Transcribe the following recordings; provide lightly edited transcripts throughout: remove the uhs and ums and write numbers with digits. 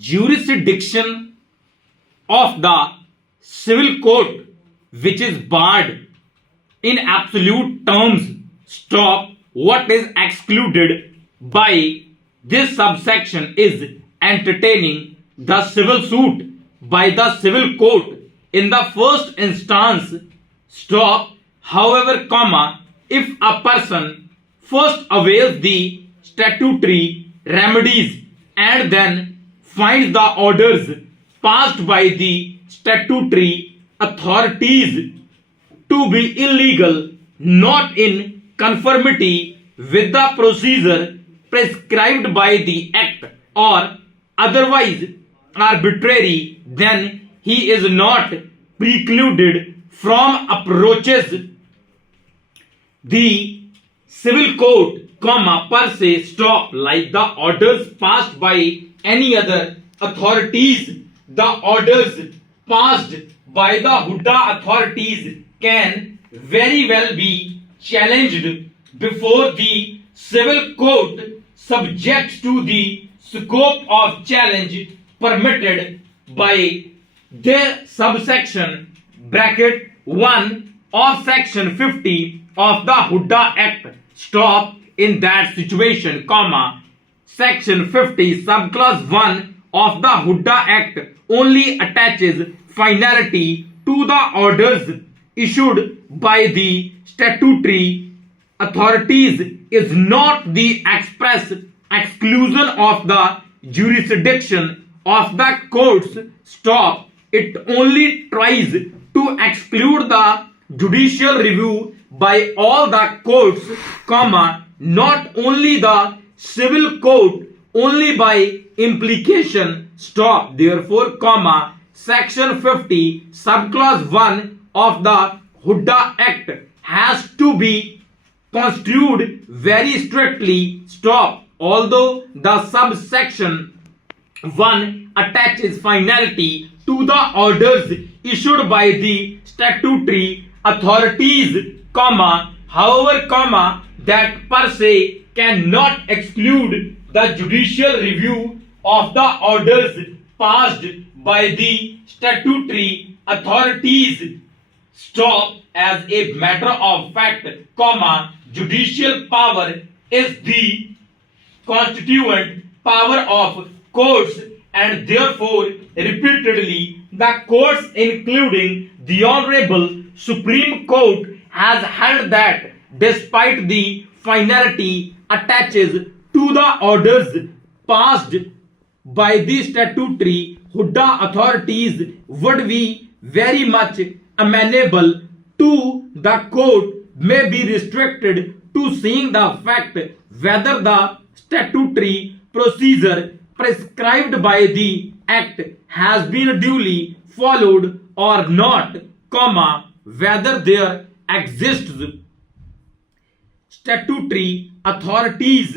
jurisdiction of the civil court which is barred in absolute terms. Stop. What is excluded by this subsection is entertaining the civil suit by the civil court in the first instance. Stop. However, comma, if a person first avails the statutory remedies and then finds the orders passed by the statutory authorities to be illegal, not in conformity with the procedure prescribed by the act, or otherwise arbitrary, then he is not precluded from approaches the civil court, comma, per se. Stop. Like the orders passed by any other authorities, the orders passed by the Hudda authorities can very well be challenged before the civil court, subject to the scope of challenge permitted by the subsection bracket 1 of section 50 of the Hudda Act. Stop. In that situation, comma, section 50 subclause 1 of the Hudda Act only attaches finality to the orders issued by the statutory authorities, is not the express exclusion of the jurisdiction of the courts. Stop. It only tries to exclude the judicial review by all the courts, comma, not only the civil court, only by implication. Stop. Therefore, comma, section 50 subclause 1 of the Hudda Act has to be construed very strictly. Stop. Although the subsection 1 attaches finality to the orders issued by the statutory authorities, comma, however, comma, that per se cannot exclude the judicial review of the orders passed by the statutory authorities. Stop. As a matter of fact, comma, judicial power is the constituent power of courts, and therefore repeatedly the courts, including the Honorable Supreme Court, has held that despite the finality attaches to the orders passed by the statutory Hudda authorities, would be very much amenable to the court may be restricted to seeing the fact whether the statutory procedure prescribed by the act has been duly followed or not, comma, whether there exists statutory authorities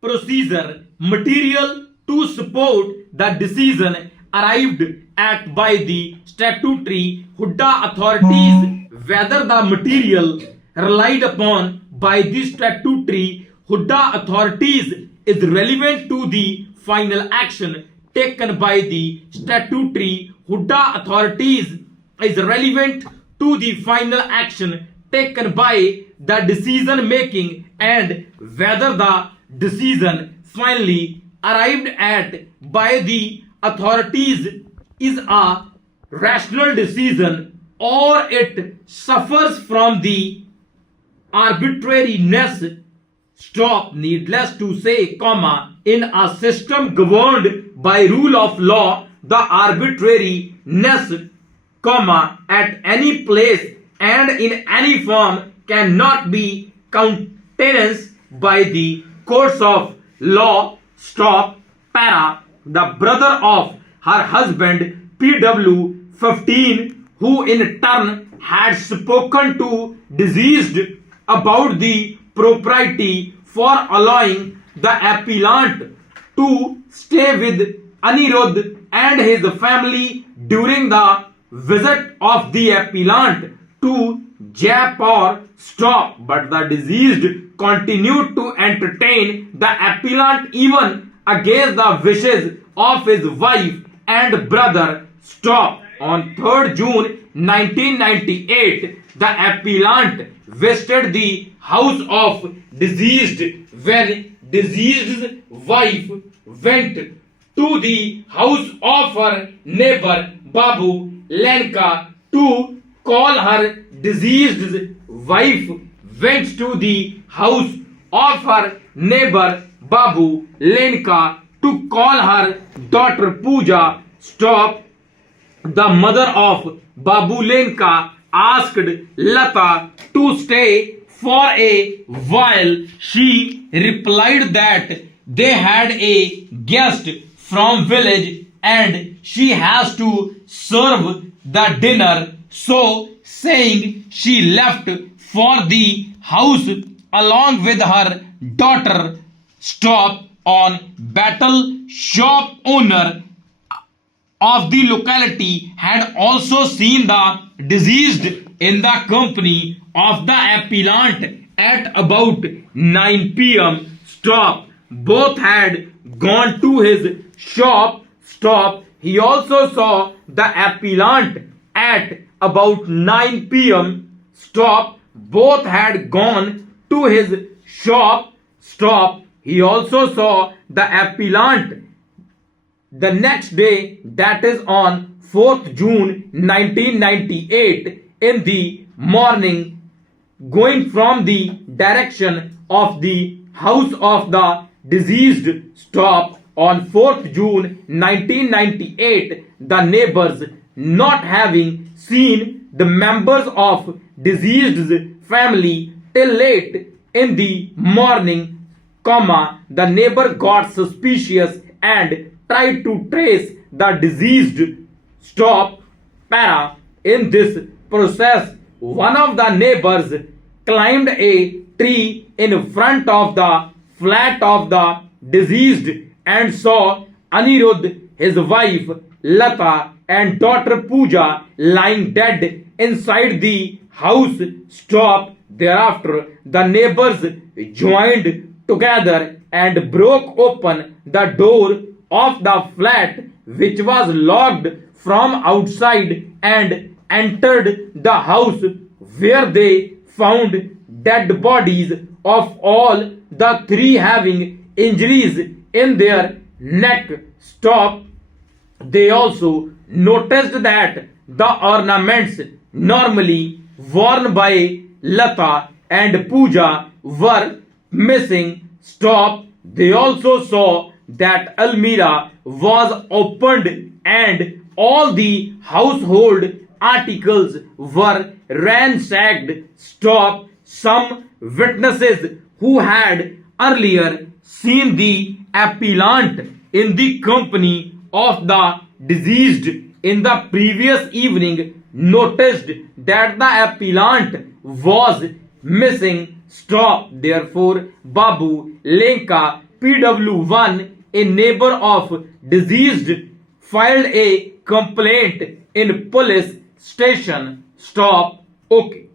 procedure material to support the decision arrived at by the statutory Hudda authorities, whether the material relied upon by the statutory Hudda authorities is relevant to the final action taken by the statutory Hudda authorities, is relevant to the final action taken by the decision making, and whether the decision finally arrived at by the authorities is a rational decision or it suffers from the arbitrariness. Stop. Needless to say, comma, in a system governed by rule of law, the arbitrariness, comma, at any place and in any form cannot be countenanced by the courts of law. Stop. Para. The brother of her husband PW 15, who in turn had spoken to deceased about the propriety for allowing the appellant to stay with Anirudh and his family during the visit of the appellant to Jaipur. Stop. But the deceased continued to entertain the appellant even against the wishes of his wife and brother. Stop. On 3rd June 1998, the appellant visited the house of deceased when deceased's wife went to the house of her neighbor Babu Lenka to call her deceased wife went to the house of her neighbor Babu Lenka to call her daughter Pooja. Stop. The mother of Babu Lenka asked Lata to stay for a while. She replied that they had a guest from village and she has to serve the dinner. So saying, she left for the house along with her daughter. Stop. On battle shop owner of the locality had also seen the deceased in the company of the appellant at about 9 p.m. Stop. Both had gone to his shop. Stop. He also saw the appellant at about 9 p.m. Stop. Both had gone to his shop. Stop. He also saw the appellant the next day, that is on 4th June 1998, in the morning, going from the direction of the house of the deceased. Stop. On 4th June 1998, the neighbors, not having seen the members of deceased's family till late in the morning, the neighbor got suspicious and tried to trace the deceased. Stop. Para. In this process, one of the neighbors climbed a tree in front of the flat of the deceased and saw Anirudh, his wife Lata and daughter Pooja lying dead inside the house. Stop. Thereafter, the neighbors joined together and broke open the door of the flat, which was locked from outside, and entered the house, where they found dead bodies of all the three having injuries in their neck. Stop. They also noticed that the ornaments normally worn by Lata and Pooja were missing. Stop. They also saw that Almira was opened and all the household articles were ransacked. Stop. Some witnesses who had earlier seen the appellant in the company of the deceased in the previous evening noticed that the appellant was missing. Stop. Therefore, Babu Lenka, PW1, a neighbor of deceased, filed a complaint in police station. Stop. Okay.